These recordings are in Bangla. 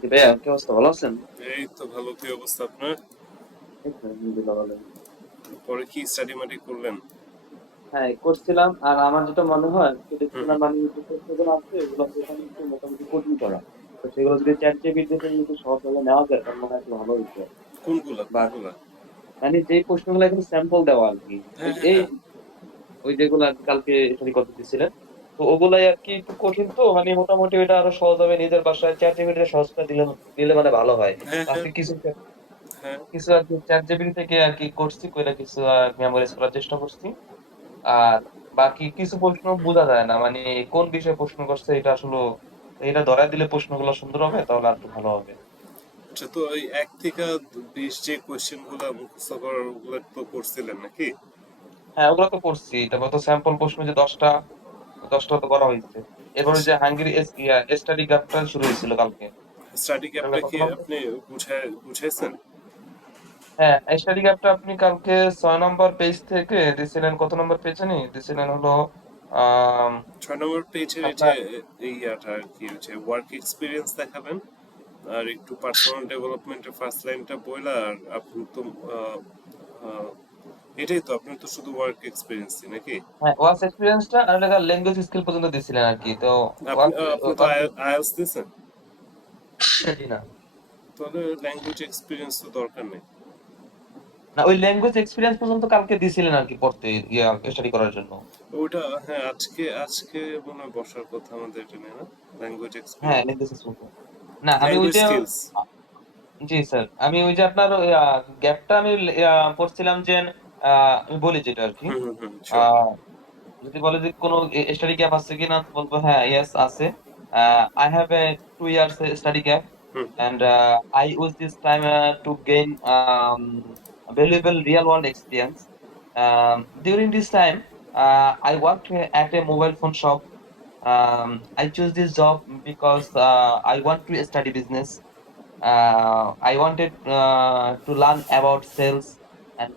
জি ভাইয়া, কি অবস্থা? ভালো আছেন? এই তো ভালো। কি অবস্থা আপনার? এই তো আলহামদুলিল্লাহ ভালোই। পরে কি স্টাডি মাটি করলেন? হ্যাঁ, করছিলাম। আর আমার যেটা মনে হয় যে হুম দেখছিলাম হুম। মানে যে প্রশ্নগুলো আছে এগুলো তো এখানে একটু মোটামুটি কঠিন করা। তো সেগুলো যদি চ্যাট জিপিটি থেকে যদি সহজভাবে নেওয়া যায় তাহলে মনে হয় একটু ভালো হতো। কোনগুলা বাট কোনগুলা? মানে যে প্রশ্নগুলো এখানে স্যাম্পল দেওয়া আর কি, হ্যাঁ ওই হ্যাঁ এই হ্যাঁ। ওই যেগুলো আর কি কালকে স্টাডি করতে দিছিলেন, তো ওগুলাই আর কি একটু কঠিন। তো মানে মোটামুটি ওইটা আরো সহজ হবে নিজের বাসায় চ্যাট জিপিটি সহজ করে দিলে দিলে মানে ভালো হয়। হ্যাঁ হ্যাঁ আজকে কিছু হ্যাঁ। কিছু আর কি চ্যাট জিপিটি থেকে আর কি করছি, কইরা কিছু মেমোরাইজ করার চেষ্টা করছি। আর বাকি কিছু প্রশ্ন বোঝা যায় না। মানে কোন বিষয়ে প্রশ্ন করছে এটা আসলে এটা ধরায় দিলে প্রশ্নগুলো সুন্দর হবে, তাহলে আরেকটু ভালো হবে। আচ্ছা, তো ওই 1 থেকে 20 যে কোয়েশ্চেন গুলা মুখস্থ করার ওগুলো তো করছিলেন নাকি? হ্যাঁ, ওগুলো তো করছি। তারপর তো স্যাম্পল প্রশ্ন যে 10টা তো করা হয়েছে। এরপরে যে হাঙ্গেরি স্টাডি গ্যাপটা শুরু হয়েছিল কালকে। স্টাডি এটা গ্যাপটা লেখা কি হবে। আপনি বুঝাইছেন? হ্যাঁ, স্টাডি গ্যাপটা আপনি কালকে 6 নম্বর পেজ থেকে দিছিলেন। কত নম্বর পেজ জানি দিছিলেন হলো আম 6 নম্বর পেজের এই যে আপনার এই ইয়াটা আর কি হচ্ছে ওয়ার্ক এক্সপিরিয়েন্স দেখাবেন, আর একটু পার্সোনাল ডেভেলপমেন্টের ফার্স্ট লাইনটা বইলা। আর আপনি তো আহ, আহ, এটাই তো, আপনার তো শুধু ওয়ার্ক এক্সপিরিয়েন্সই নাকি? হ্যাঁ, ওয়ার্ক এক্সপেরিয়েন্সটা আর লেখা ল্যাঙ্গুয়েজ স্কিল পর্যন্ত দিছিলেন আরকি। তো আপনি ওয়ার্ক আপনি তো ওয়ার্ক আইএলটিএস দিয়েছেন, জি না। তাহলে ল্যাঙ্গুয়েজ এক্সপিরিয়েন্স তো দরকার নেই। না, ওই ল্যাঙ্গুয়েজ এক্সপেরিয়েন্স পর্যন্ত কালকে দিছিলেন আরকি পড়তে, স্টাডি করার জন্য। ওটা হ্যাঁ, আজকে আজকে মনে হয় বসার কথা আমাদের এটা নিয়ে, না? ল্যাঙ্গুয়েজ হ্যাঁ, এক্সপিরিয়েন্স, ল্যাঙ্গুয়েজ এক্সপেরিয়েন্স। না, আমি ওই ল্যাঙ্গুয়েজ যে স্কিলস। জি স্যার, আমি ওই যে আপনার ওই গ্যাপটা আমি পড়ছিলাম যে আমি বলি যেটা আরকি। হুম হুম হুম, আ শিওর। যদি বলে যে কোনো স্টাডি গ্যাপ আছে কিনা? তো বলবো হ্যাঁ, ইয়েস আছে। I have a 2 years study gap hmm. and I use this time to gain valuable real world experience. During this time, I worked at a mobile phone shop. I choose this job because I want to study business. I wanted to learn about sales and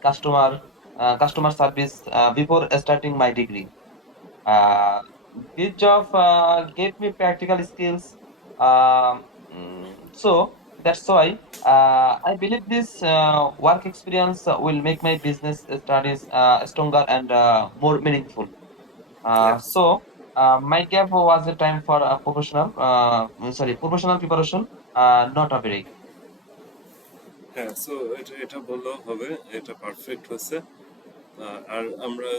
customer service before starting my degree. Uh, this job gave me practical skills. So that's why I believe this work experience will make my business studies stronger and more meaningful. Yes. My gap was a time for professional preparation, not a break. হ্যাঁ, সো এটা এটা বললেও হবে, এটা পারফেক্ট হচ্ছে। আর আমরা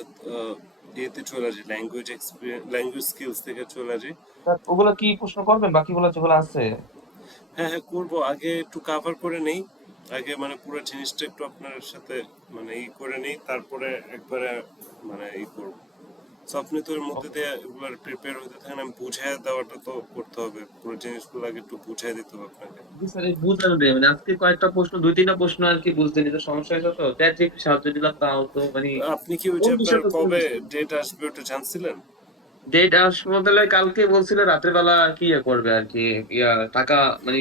ইয়েতে চলে যাই, ল্যাঙ্গুয়েজ এক্সপিরিয়েন্স, ল্যাঙ্গুয়েজ স্কিলস থেকে চলে যাই। তা ওগুলা কি প্রশ্ন করবেন? বাকিগুলো যেগুলো আছে? হ্যাঁ হ্যাঁ, করবো। আগে একটু কাভার করে নেই, আগে মানে পুরো জিনিসটা একটু আপনার সাথে মানে ই করে নেই, তারপরে একবারে মানে ই করবো। সো আপনি তো এর মধ্যে দিয়ে এগুলার প্রিপেয়ার হতে থাকেন, আমি বুঝাই দেওয়াটা তো করতে হবে, পুরো জিনিসগুলো আগে একটু বুঝাই দিতে হবে আপনাকে। জি স্যার, এই বুঝলাম রে। মানে আজকে কয়েকটা প্রশ্ন ২-৩টা প্রশ্ন আরকি বুঝতে নিতে সমস্যা হয়েছে, তো ChatGPT সাহায্য নিলাম, তাও তো মানে আপনি কি ওই যে কোন আপনার বিষয়টা কোন কবে বিষয়? ডেট আসবে ওটা জানছিলেন? ডেট হাসপাতালে কালকে বলছিল রাতের বেলা কি করবে আরকি, টাকা মানে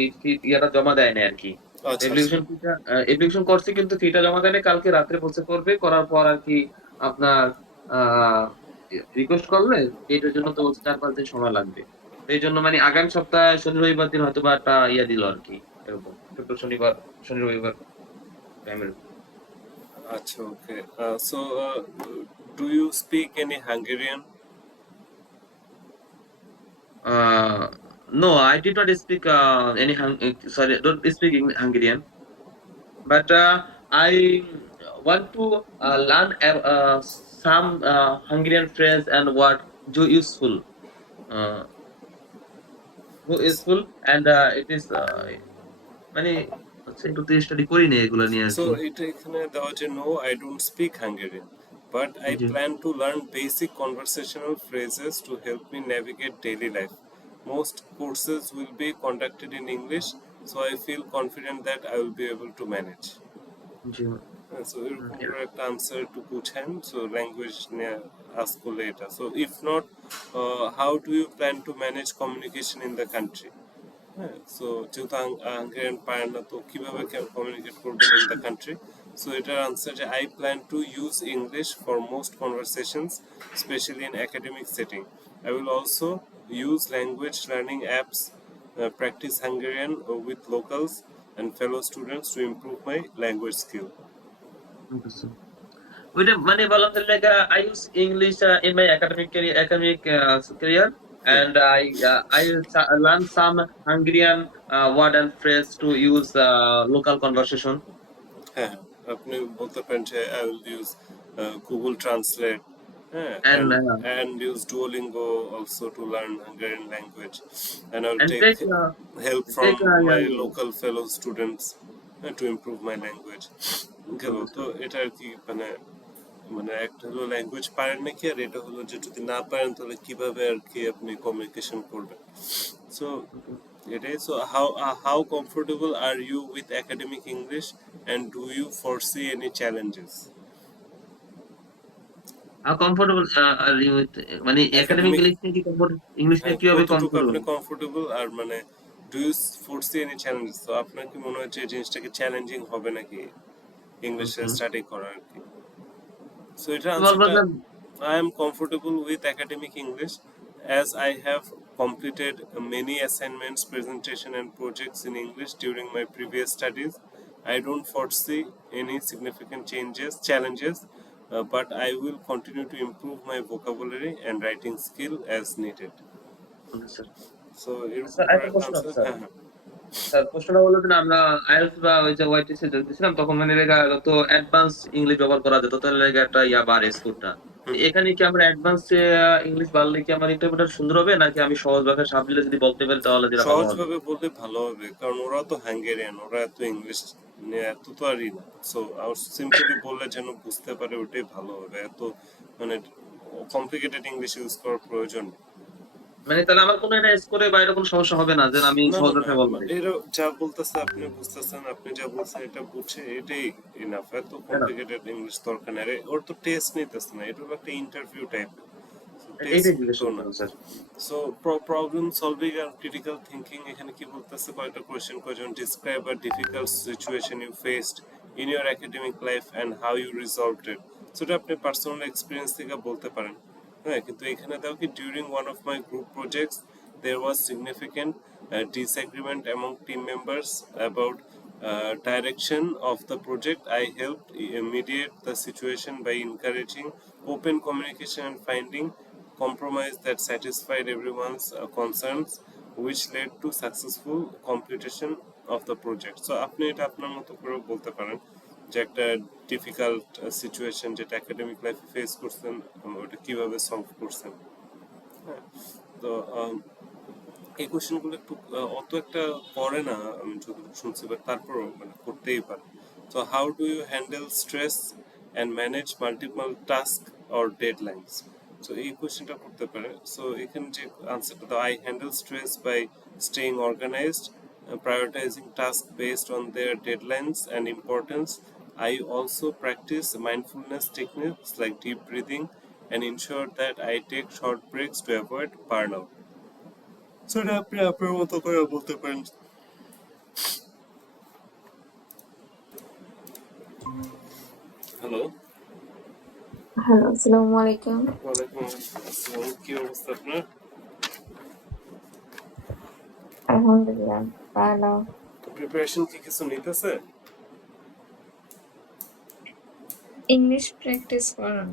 ইয়াটা জমা দেয় নাই আরকি। আচ্ছা আচ্ছা। অ্যাপ্লিকেশন করছি কিন্তু ফিটা জমা দেয় নাই। কালকে রাত্রে বলছে করবে। করার পর আরকি আপনার আ রিকোয়েস্ট করলে ডেটের জন্য তো বলছে ৪-৫ দিন সময় লাগবে। তো এইজন্য মানে আগামী সপ্তাহে শনি রবিবার দিন হয়তোবা একটা দিল আরকি। এরকম। শুক্র শনিবার, শনি রবিবার টাইমের। আচ্ছা, okay. So do you speak any Hungarian? Uh, no, I did not speak any sorry, don't speak Hungarian, but I want to learn some Hungarian phrase and word useful, uh, useful, and it is মানে হচ্ছে একটু তো স্টাডি করি না এগুলা নিয়ে সো আরকি। এটা এখানে দেওয়া যে no, I don't speak Hungarian, but I জি, plan to learn basic conversational phrases to help me navigate daily life. Most courses will be conducted in English, so I feel confident that I will be able to manage. G, so এরকম করে একটা আনসার একটু বুঝেন, সো ল্যাঙ্গুয়েজ নিয়ে আস করলে এটা। So if not, how do you plan to manage communication in the country? হ্যাঁ, সো যেহেতু হাঙ্গেরিয়ান পারেন না, তো কিভাবে কমিউনিকেট করবেন ইন দ্য কান্ট্রি? সো এটার আনসার যে I plan to use English for most conversations, specially in academic setting. I will also use language learning apps practice Hungarian with locals and fellow students to improve my language skill. Okay, sir. With money volunteer like I use English in my academic career, hmm. and I learn some Hungarian word and phrase to use local conversation. হ্যাঁ, আপনি বলতে পারেন যে I will use Google Translate, হ্যাঁ, and and use Duolingo also to learn Hungarian language, and I'll and take take help from take my yeah, local fellow students to improve my language. গেল okay, তো sir. এটা আর কি মানে মানে একটা হলো ল্যাঙ্গুয়েজ পারেন নাকি, আর এটা হলো যে যদি না পারেন তাহলে কিভাবে আর কি আপনি কমিউনিকেশন করবেন। So Okay. এটাই। So how comfortable are you with academic English and do you foresee any challenges? How comfortable are you with মানে একাডেমিক একাডেমিক, ইংলিশ নিয়ে কি ইংলিশ নিয়ে কিভাবে কতটুকু কমফোর্টেবল? আপনি কমফোর্টেবল, আর মানে do you foresee any challenges, তো আপনার কি মনে হচ্ছে এই জিনিসটাকে চ্যালেঞ্জিং হবে নাকি ইংলিশে Okay. স্টাডি করা আর কি? সো এটার বলবো আনসারটা, যে I am comfortable with academic English as I have completed many assignments, presentation and projects in English during my previous studies. I don't foresee any significant challenges, but I will continue to improve my vocabulary and writing skill as needed. okay, sir. So এরকম স্যার করে একটা একটা প্রশ্ন আনসার। আছে স্যার। হ্যাঁ, হ্যাঁ। স্যার প্রশ্নটা হলো যে আমরা আইএলটিএস বা ওই যে ওয়াইটিসি দিছিলাম তখন মানে লেগা তো অ্যাডভান্স ইংলিশ ব্যবহার করা যেত তাহলে লেগা একটা ইয়া বাড়ে স্কোরটা। হুম, হুম। এখানে কি আমরা অ্যাডভান্স ইংলিশ বাড়লে কি আমার ইন্টারভিউটা সুন্দর হবে নাকি আমি সহজ ভাষায় সাবলীলে যদি বলতে পারি তাহলে যেটা ভালো হবে? সহজভাবে বললে ভালো হবে, কারণ ওরা তো হাঙ্গেরিয়ান, ওরা এত ইংলিশ নিয়ে এত তো আরই না। সো আর সিম্পলি বললে যেন বুঝতে পারে ওটাই ভালো হবে, এত মানে কমপ্লিকেটেড ইংলিশ ইউজ করার প্রয়োজন নেই। মানে তাহলে আমার কোনো একটা স্কোরে বা এরকম সমস্যা হবে না যে আমি না, সহজ না, না, ভাষায় বলতে পারি, এরা যা বলতেছে আপনি বুঝতেছেন, আপনি যা বলছেন এটা বুঝছে, এটাই ইনাফ, এত তাই না? কমপ্লিকেটেড ইংলিশ দরকার নেই। আরে ওর তো টেস্ট নিতেছে না, এটা হলো একটা ইন্টারভিউ টাইপের, টেস্ট এইটাই জিজ্ঞেস তো না। করছিলাম স্যার। সো প্রবলেম সলভিং আর ক্রিটিক্যাল থিঙ্কিং, এখানে কি বলতেছে কয়েকটা কোয়েশ্চেন যেমন describe a difficult situation you faced in your academic life and how you resolved it. সেটা আপনি পার্সোনাল এক্সপিরিয়েন্স থেকে বলতে পারেন। হ্যাঁ, কিন্তু এখানে দাও কি during one of my group projects there was significant disagreement among team members about direction of the project. I helped mediate the situation by encouraging open communication and finding compromise that satisfied everyone's concerns, which led to successful completion of the project. So আপনি এটা আপনার মতো করে বলতে পারেন যে একটা ডিফিকাল্ট সিচুয়েশন যেটা একাডেমিক লাইফে ফেস করছেন, ওটা কিভাবে সলভ করছেন। হ্যাঁ, তো এই কোশ্চেনগুলো একটু অত একটা করে না আমি যতটুকু শুনছি, বাট তারপরও মানে করতেই পারে। তো how do you handle stress and manage multiple task or deadlines? So এই কোশ্চেনটা করতে পারে। সো এখানে যে আনসারটা দাও, I handle stress by staying organised, prioritizing tasks based on their deadlines and importance. I also practice mindfulness techniques like deep breathing and ensure that I take short breaks to avoid burnout. So এটা আপনি আপনার মতো করে বলতে পারেন। হ্যালো। হ্যালো, আসসালামু আলাইকুম। ওয়ালাইকুম আসসালাম, কি অবস্থা আপনার? আলহামদুলিল্লাহ ভালো। প্রিপারেশন কি কিছু নিতেছে? ইংলিশ প্র্যাকটিস করা।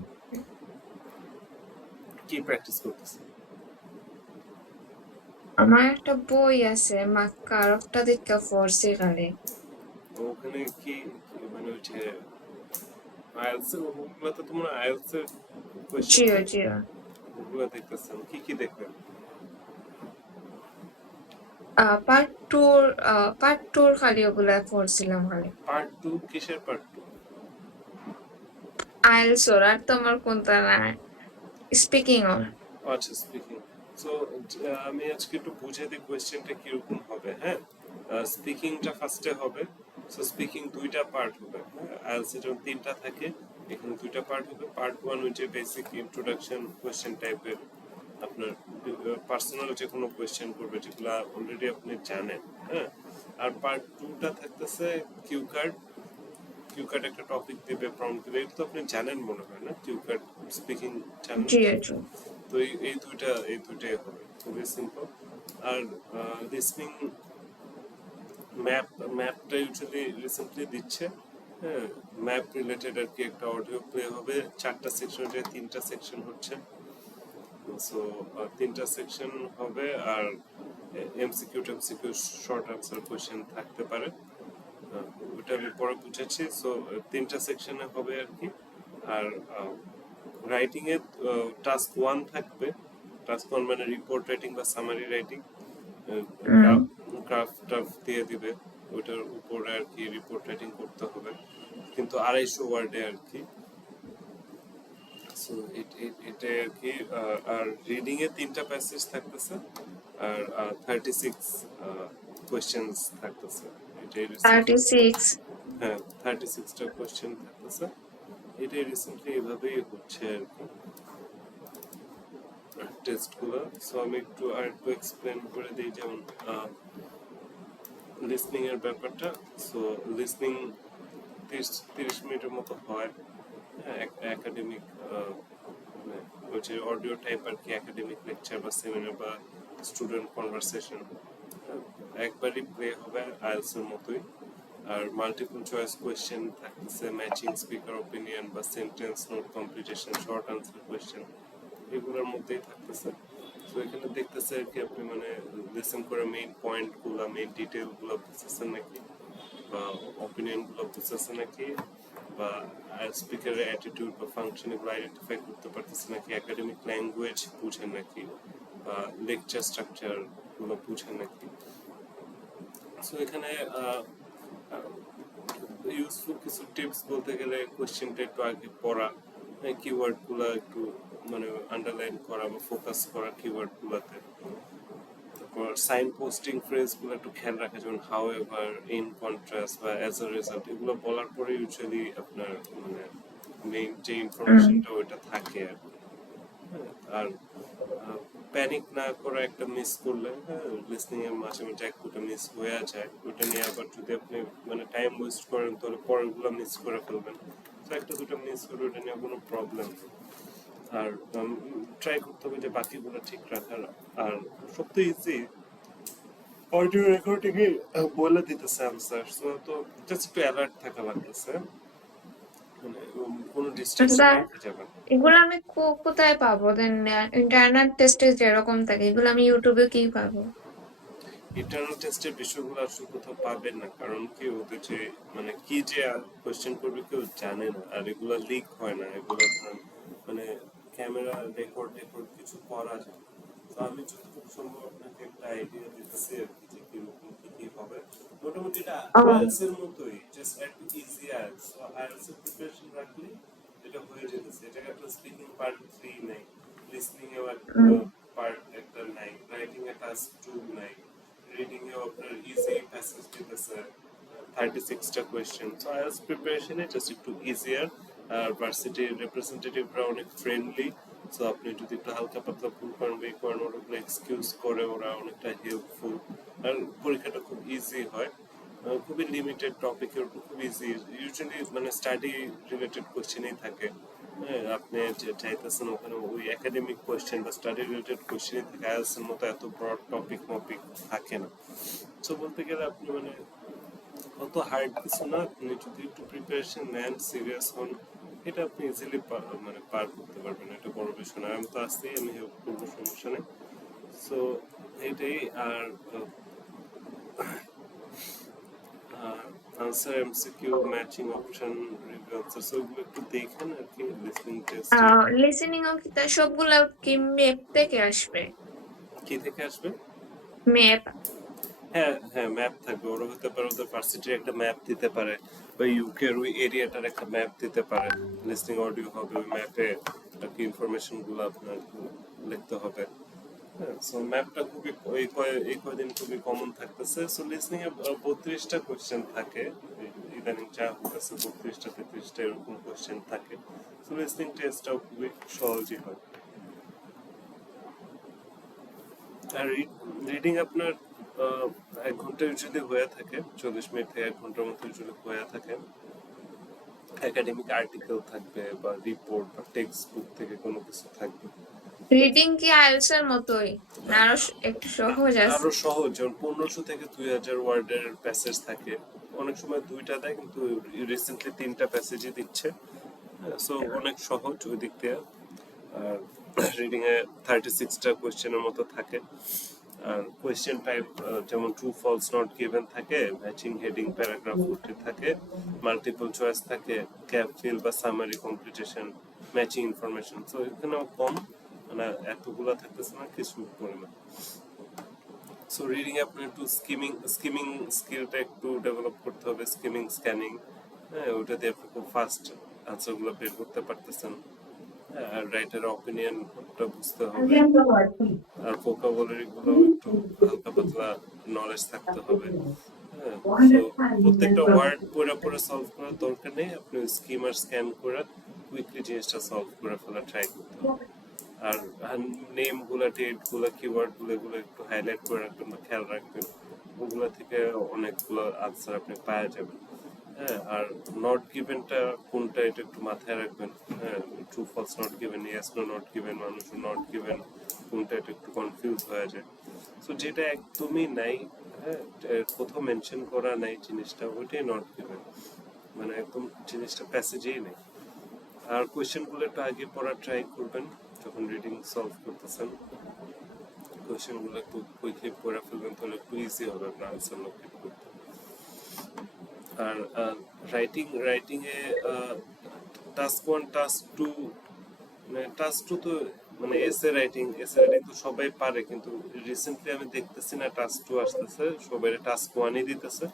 কি প্র্যাকটিস করতেছে? আমার একটা বই আছে মাক্কা আরবটা দেখা পড়ছি খালি। ওখানে কি মানে ওই যে আইএলটিএস এর ওগুলো, তো তোমরা আইএলটিএস এর কোশ্চেন জিও থাকে, জিও ওগুলো দেখতেছেন, কি কি দেখবেন? পার্ট টুর খালি ওগুলা পড়ছিলাম খালি। Part two? কিসের পার্ট টু? আইএলটিএস ওর আর তো আমার কোনটা না, স্পিকিং ওর। আচ্ছা, স্পিকিং। সো আমি আজকে একটু বুঝে দিই কোয়েশ্চেনটা কিরকম হবে। হ্যাঁ, স্পিকিংটা ফার্স্টে হবে। সো স্পিকিং দুইটা পার্ট হবে। হ্যাঁ, আইএলটিএস যেমন তিনটা থাকে, এখানে দুইটা পার্ট হবে। পার্ট ওয়ান হচ্ছে বেসিক ইন্ট্রোডাকশন কোয়েশ্চেন টাইপের, আপনার পার্সোনাল যে কোনো কোয়েশ্চেন করবে যেগুলো অলরেডি আপনি জানেন। হ্যাঁ, আর পার্ট টুটা থাকতেছে কিউ কার্ড। কিউ কার্ড একটা টপিক দেবে, প্রম্পট দেবে, এগুলো তো আপনি জানেন মনে হয় না? কিউ কার্ড স্পিকিং জানেন তো? জিও জিও। তো এই দুইটাই হবে, খুবই সিম্পল। আর লিসনিং ম্যাপটা ইউজুয়ালি রিসেন্টলি দিচ্ছে। হ্যাঁ, ম্যাপ রিলেটেড আর কি একটা অডিও প্লে হবে, 4টা সেকশনে 3টা সেকশন হচ্ছে। সো 3টা সেকশন হবে, আর এমসিকিউ টেমসিকিউ শর্ট আনসার কোয়েশ্চেন থাকতে পারে। ওটা আমি পরে বুঝেছি। সো 3টা সেকশনে হবে আর কি। আর রাইটিং এ টাস্ক 1 থাকবে। টাস্ক 1 মানে রিপোর্ট রাইটিং বা সামারি রাইটিং। হুম। গ্রাফ টাফ দিয়ে দিবে, ওটার উপরে আর কি রিপোর্ট রাইটিং করতে হবে, কিন্তু 250 ওয়ার্ডে আর কি। সো এটা আর কি। আর রিডিং এ 3টা প্যাসেজ থাকতেছে, আর 36 কোয়েশ্চেন্স থাকতেছে। এটাই রিসেন্টলি। 36। হ্যাঁ, 36টা কোয়েশ্চেন থাকতেছে। এটাই রিসেন্টলি এভাবেই হচ্ছে আর কি টেস্টগুলো। সো আমি একটু এক্সপ্লেন করে দিই, যেমন লিসনিং এর ব্যাপারটা। সো লিসনিং 30 মিনিটের মতো হয়। একাডেমিক মানে হচ্ছে অডিও টাইপ আর কি, একাডেমিক লেকচার বা সেমিনার বা স্টুডেন্ট কনভারসেশন। একবারই প্লে হবে আইএলস এর মতোই। আর মাল্টিপল চয়েস কোয়েশ্চেন থাকতেছে, ম্যাচিং স্পিকার ওপিনিয়ন বা sentence note completion, short answer question, এগুলোর মধ্যেই থাকতেছে। তো এখানে দেখতেছে আর কি আপনি মানে লিসেন করে মেইন পয়েন্টগুলো, মেইন ডিটেলগুলো বুঝতেছেন নাকি, বা অপিনিয়নগুলো বুঝতেছে নাকি, বা স্পিকারের অ্যাটিটিউড বা ফাংশন এগুলো আইডেন্টিফাই করতে পারতেছে নাকি, একাডেমিক ল্যাঙ্গুয়েজ বুঝেন নাকি, বা লেকচার স্ট্রাকচার গুলো বুঝেন নাকি। সো এখানে ইউজফুল কিছু টিপস বলতে গেলে কোশ্চেনটা একটু আগে পড়া, কিওয়ার্ড গুলা একটু মানে আন্ডারলাইন করা বা ফোকাস করা কিওয়ার্ড গুলাতে। তারপর সাইন পোস্টিং ফ্রেজ গুলো একটু খেয়াল রাখা, যেমন হাউ এভার, ইন কন্ট্রাস্ট বা অ্যাজ আ রেজাল্ট, এগুলো বলার পরে ইউজুয়ালি আপনার মানে মেইন যে হুম। ইনফরমেশনটা ওইটা থাকে আর কি। হ্যাঁ, আর প্যানিক না করে একটা মিস করলে, হ্যাঁ, লিসনিং এর মাঝে মাঝে এক দুটো মিস হয়ে যায়, ওটা নিয়ে আবার যদি আপনি মানে টাইম ওয়েস্ট করেন তাহলে পরেরগুলো মিস করে ফেলবেন। তো একটা দুটো মিস করে ওটা নিয়ে কোনো প্রবলেম নেই। আর ট্রাই করতে হবে যে বাকিগুলো ঠিক রাখার। আর সবথেকে ইজি অডিও রেকর্ডিং এ বলে দিতেছে আনসার, তো জাস্ট একটু অ্যালার্ট থাকা লাগতেছে, মানে কোনো ডিস্ট্রাকশন আচ্ছা, রেখে যাবেন। এগুলো আমি কোথায় পাবো দেন? ইন্টারনেট টেস্টে যেরকম থাকে এগুলো আমি ইউটিউবে কি পাবো? ইন্টারনাল টেস্টের বিষয়গুলো আসলে কোথাও পাবেন না, কারণ কি ওদের যে মানে কি যে কোয়েশ্চেন করবে কেউ জানে না, আর এগুলো লিক হয় না, এগুলো মানে ক্যামেরা রেকর্ড রেকর্ড কিছু করা যায়। তো আমি যতটুকু সম্ভব আপনাকে একটা আইডিয়া দিতেছি আর কি, যে কিরকম কি কি হবে। মোটামুটি এটা ও। আইএলটিএস এর মতোই, জাস্ট একটু ইজি আইএলটিএস। তো আইএলটিএস এর প্রিপারেশন রাখলে এটা হয়ে যেতেছে। এটাকে আপনার স্পিকিং পার্ট 3 নাই, লিসনিং এও হুম। পার্ট একটা নাই, রাইটিং এ টাস্ক 2 নাই, রিডিং এও আপনার ইজি প্যাসেজ দিতেছে 36টা কোয়েশ্চেন। সো আইএলটিএস প্রিপারেশনে জাস্ট একটু ইজিয়ার। আর ভার্সিটির রিপ্রেজেন্টেটিভরা অনেক ফ্রেন্ডলি। সো আপনি যদি একটু হালকা পাতলা ভুল করেন বা করেন, ওগুলো এক্সকিউজ করে, ওরা অনেকটা হেল্পফুল। আর পরীক্ষাটা খুব ইজি হয়, খুবই লিমিটেড টপিকের উপর খুব ইজি, ইউজুয়ালি মানে স্টাডি রিলেটেড কোয়েশ্চেনই থাকে। হ্যাঁ, আপনি যে চাইতেছেন ওখানে ওই একাডেমিক কোয়েশ্চেন বা স্টাডি রিলেটেড কোয়েশ্চেনই থাকে, আইএলটিএস এর মতো এত ব্রড টপিক মপিক থাকে না। সো বলতে গেলে আপনি মানে অত হার্ড কিছু না, আপনি যদি একটু প্রিপারেশন নেন, সিরিয়াস হন, এটা আপনি ইজিলি মানে পার করতে পারবেন, এটা বড় বিষয় না। আমি তো আসছি, আমি হেল্প করবো, সমস্যা নেই। সো এইটাই। আর answer MCQ matching option review answer, so ওগুলো একটু দেখেন আর কি লিসনিং টেস্টে। লিসেনিং ও কি সবগুলা কি ম্যাপ থেকে আসবে? কি থেকে আসবে? ম্যাপ। হ্যাঁ হ্যাঁ, ম্যাপ থাকবে। ওরা হতে পারে ওদের ভার্সিটির একটা ম্যাপ দিতে পারে, বা ইউকের ওই এরিয়াটার একটা ম্যাপ দিতে পারে। লিসনিং অডিও হবে, ওই ম্যাপে আর কি ইনফরমেশন গুলো আপনার লিখতে হবে। হ্যাঁ, সো ম্যাপটা খুবই এই কয়দিন খুবই কমন থাকতেছে। সো লিসনিং এ 32টা কোশ্চেন থাকে, ইদানিং যা হতেছে 32টা 33টা এরকম কোশ্চেন থাকে। সো লিসনিং টেস্টটাও খুবই সহজই হয়। আর রিডিং আপনার 1 ঘন্টা ইউজুয়ালি হয়ে থাকে, 40 মিনিট থেকে 1 ঘন্টার মতো ইউজুয়ালি হয়ে থাকে। একাডেমিক আর্টিকেল থাকবে বা রিপোর্ট বা টেক্সট বুক থেকে কোনো কিছু থাকবে। রিডিং কি আইএলটিএস এর মতোই না আরো একটু সহজ আছে? আরো সহজ, যেমন 1500 থেকে 2000 ওয়ার্ডের প্যাসেজ থাকে, অনেক সময় দুইটা দেয়, কিন্তু রিসেন্টলি 3টা প্যাসেজই দিচ্ছে। সো অনেক সহজ ওই দিক দিয়ে। আর রিডিং এ 36টা কোয়েশ্চেনের মতো থাকে। আর কোয়েশ্চেন টাইপ যেমন ট্রু ফলস নট গিভেন থাকে, ম্যাচিং হেডিং প্যারাগ্রাফ থাকে, মাল্টিপল চয়েস থাকে, ক্যাপ ফিল বা summary completion, matching information. So এখানেও কম, মানে এতগুলা থাকতেছে না, কিছু পরিমাণ। সো রিডিং এ আপনার একটু স্কিমিং স্কিলটা একটু ডেভেলপ করতে হবে, স্কিমিং স্ক্যানিং। হ্যাঁ, ওটা দিয়ে আপনি খুব ফাস্ট আনসারগুলো বের করতে পারতেছেন। হ্যাঁ, আর রাইটারের অপিনিয়নটা বুঝতে হবে, আর ভোকাবুলারি গুলো একটু হালকা পাতলা নলেজ থাকতে হবে। হ্যাঁ, সো প্রত্যেকটা ওয়ার্ড পড়ে পড়ে সলভ করার দরকার নেই, আপনি স্কিমার স্ক্যান করে কুইকলি জিনিসটা সলভ করে ফেলা ট্রাই করতে হবে। আর নেম গুলা, ডেট গুলা, কিওয়ার্ড গুলো, এগুলো একটু হাইলাইট করে রাখবেন বা খেয়াল রাখবেন, ওগুলা থেকে অনেকগুলো আনসার আপনি পাওয়া যাবেন। হ্যাঁ, আর নট গিভেনটা কোনটা এটা একটু মাথায় রাখবেন। হ্যাঁ, true false not given, yes no not given, মানুষ নট গিভেন কোনটা, এটা একটু কনফিউজ হয়ে যায়। সো যেটা একদমই নাই, হ্যাঁ, কোথাও মেনশন করা নাই জিনিসটা, ওইটাই নট গিভেন, মানে একদম জিনিসটা প্যাসেজেই নেই। আর কোয়েশ্চেনগুলো একটু আগে পড়ার ট্রাই করবেন যখন রিডিং সলভ করতেছেন, কোয়েশ্চেনগুলো একটু কুইকলি পড়ে ফেলবেন, তাহলে একটু ইজি হবে আপনার আনসার লোকেট করতে। আর রাইটিং এ টাস্ক 1 টাস্ক 2, মানে টাস্ক 2 তো মানে এসে রাইটিং তো সবাই পারে, কিন্তু রিসেন্টলি আমি দেখতেছি না টাস্ক 2 আসতেছে, সবাই টাস্ক 1ই দিতেছে।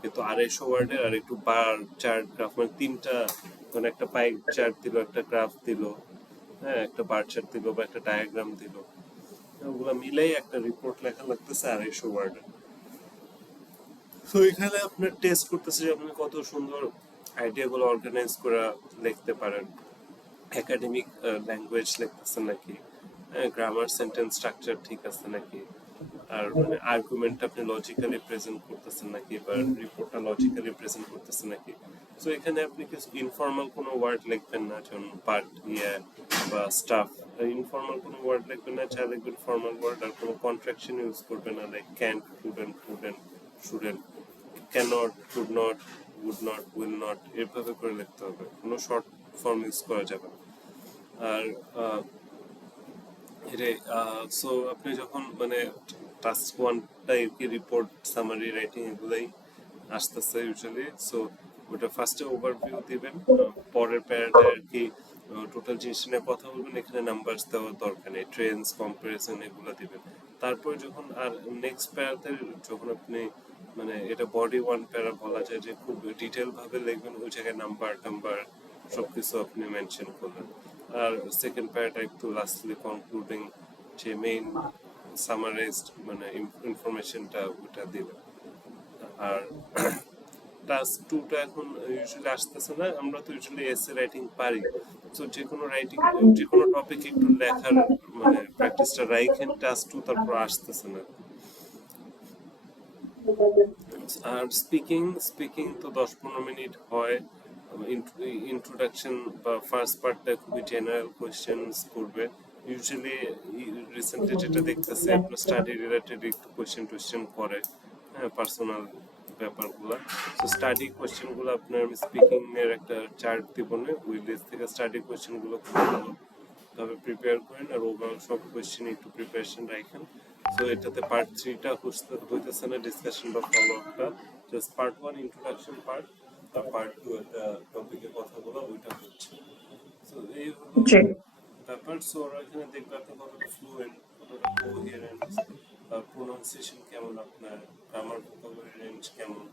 কিন্তু 250 ওয়ার্ডের আর একটু বার চার্ট গ্রাফ, মানে 3টা, মানে একটা পাই চার্ট দিল, একটা গ্রাফ দিল, হ্যাঁ, একটা বার চার্ট দিল বা একটা ডায়াগ্রাম দিল, ওগুলো মিলেই একটা রিপোর্ট লেখা লাগতেছে 250 ওয়ার্ডের। তো এখানে আপনার টেস্ট করতেছে যে আপনি কত সুন্দর আইডিয়াগুলো অর্গানাইজ করে লিখতে পারেন, একাডেমিক ল্যাঙ্গুয়েজ লিখতেছেন নাকি, গ্রামার সেন্টেন্স স্ট্রাকচার ঠিক আছে নাকি, আর মানে আর্গুমেন্ট আপনি লজিক্যালি প্রেজেন্ট করতেছেন নাকি, বা রিপোর্টটা লজিক্যালি প্রেজেন্ট করতেছেন নাকি। সো এখানে আপনি কিছু ইনফর্মাল কোনো ওয়ার্ড লিখবেন না, যেমন পার্ট বা স্টাফ, ইনফর্মাল কোনো ওয়ার্ড লিখবেন না, যা লিখবেন ফর্মাল ওয়ার্ড, আর কোনো কন্ট্রাকশন ইউজ করবেন না, like can't, couldn't, shouldn't, cannot, could not, would not, will not, এভাবে করে লিখতে হবে, কোনো শর্ট ফর্ম ইউজ করা যাবে না। আর সো আপনি যখন মানে টাস্ক 1টা কি রিপোর্ট, সামারি, রাইটিং এগুলাই আসতেছে ইউজুয়ালি। সো ওটা ফার্স্টে ওভারভিউ দিবেন, পরের প্যারাটা আর কি টোটাল জিনিস নিয়ে কথা বলবেন, এখানে নাম্বারস দেওয়ার দরকার নেই, ট্রেন্ডস, কম্পারিজন এগুলো দিবেন। তারপর যখন আর নেক্সট প্যারাতে যখন আপনি মানে এটা বডি 1 প্যারা বলা যায়, যে খুব ডিটেল ভাবে লিখবেন, ওই জায়গায় নাম্বার টাম্বার সবকিছু আপনি মেনশন করলেন। আর সেকেন্ড প্যারাটা একটু লাস্টলি কনক্লুডিং, যে মেইন সামারাইজড মানে ইনফরমেশনটা ওটা দিবেন। আর টাস্ক 2টা এখন ইউজুয়ালি আসতেছে না, আমরা তো ইউজুয়ালি এসে রাইটিং পারি। তো যে কোনো রাইটিং, যে কোনো টপিক একটু লেখার মানে প্র্যাকটিসটা রাইখেন, টাস্ক 2 তারপর আসতেছে না। আর স্পিকিং তো 10-15 মিনিট হয়। ইন্ট্রোডাকশন বা ফার্স্ট পার্টটা খুবই জেনারেল কোয়েশ্চেন্স করবে ইউজুয়ালি। রিসেন্টলি যেটা দেখতেছি, আপনার স্টাডি রিলেটেড একটু কোয়েশ্চেন করে, হ্যাঁ, পার্সোনাল ব্যাপারগুলো। তো স্টাডি কোয়েশ্চেনগুলো আপনার, আমি স্পিকিং এর একটা চার্ট দিব না, ওই লিস্ট থেকে স্টাডি কোয়েশ্চেনগুলো খুব ভালো ভাবে প্রিপেয়ার করেন, আর ওভারঅল সব কোয়েশ্চেন একটু প্রিপারেশন রাখেন। সো এটাতে পার্ট 3টা হইতেছে না ডিসকাশন বা ফলো আপটা, জাস্ট পার্ট 1 ইন্ট্রোডাকশন পার্ট, আর পার্ট 2 একটা টপিকে কথা বলা, ওইটা হচ্ছে। সো এই হলো জি। ব্যাপার। সো ওরা এখানে দেখবে আপনি কতটা ফ্লুয়েন্ট, কতটা কোহেরেন্ট, প্রোনাউন্সিয়েশন কেমন, আপনার গ্রামার, ভোকাবুলারি রেঞ্জ কেমন,